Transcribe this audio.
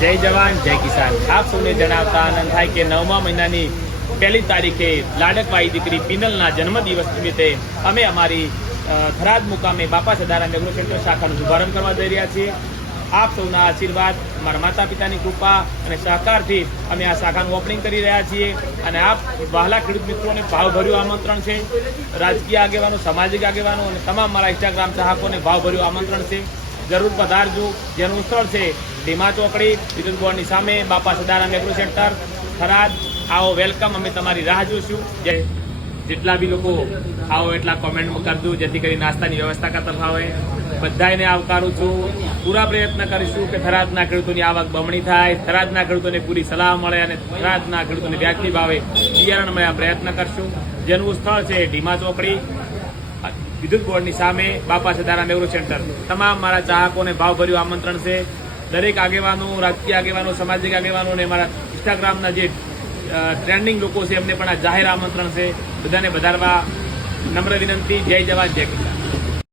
જય જવાન જય કિસાન. આપ સૌને જણાવતા આનંદ થાય કે 9મા મહિનાની 1 તારીખે લાડકવાઈ દીકરી પિનલના જન્મદિવસ નિમિત્તે અમે અમારી થરાદ મુકામે બાપા સદારામ એગ્રો સેન્ટર શાખાનું શુભારંભ કરવા જઈ રહ્યા છીએ. આપ સૌના આશીર્વાદ, મારા માતા પિતાની કૃપા અને સહકારથી અમે આ શાખાનું ઓપનિંગ કરી રહ્યા છીએ. અને આપ વહાલા ખેડૂત મિત્રોને ભાવભર્યું આમંત્રણ છે. રાજકીય આગેવાનો, સામાજિક આગેવાનો અને તમામ મારા ઇન્સ્ટાગ્રામ ચાહકોને ભાવભર્યું આમંત્રણ છે. જરૂર પધારજો. જેનું સ્થળ છે ઢીમા ચોકડી, વિદ્યુત બોર્ડની સામે, બાપા સદારામ એગ્રો સેન્ટર, થરાદ. આવો, વેલકમ. અમે તમારી રાહ જોઈશું. જેટલા બી લોકો આવો એટલા કોમેન્ટમાં કરજો, જેથી કરી નાસ્તાની વ્યવસ્થા કરતા આવે. બધાને આવકારું છું. પૂરા પ્રયત્ન કરીશું કે થરાદના ખેડૂતોની આવક બમણી થાય, થરાદના ખેડૂતોને પૂરી સલાહ મળે અને થરાદના ખેડૂતોને વ્યાજબી ભાવે બિયારણ મળે. આ પ્રયત્ન કરશું. જેનું સ્થળ છે ઢીમા ચોકડી, વિદ્યુત બોર્ડની સામે, બાપા સદારામ એગ્રો સેન્ટર. તમામ મારા ચાહકોને ભાવભર્યું આમંત્રણ છે. દરેક આગેવાનો, રાજકીય આગેવાનો, સામાજિક આગેવાનો અને મારા ઇન્સ્ટાગ્રામના જે ટ્રેન્ડિંગ લોકો છે એમને પણ આ જાહેર આમંત્રણ છે. બધાને વધારવા નમ્ર વિનંતી. જય જવાન જય કિસાન.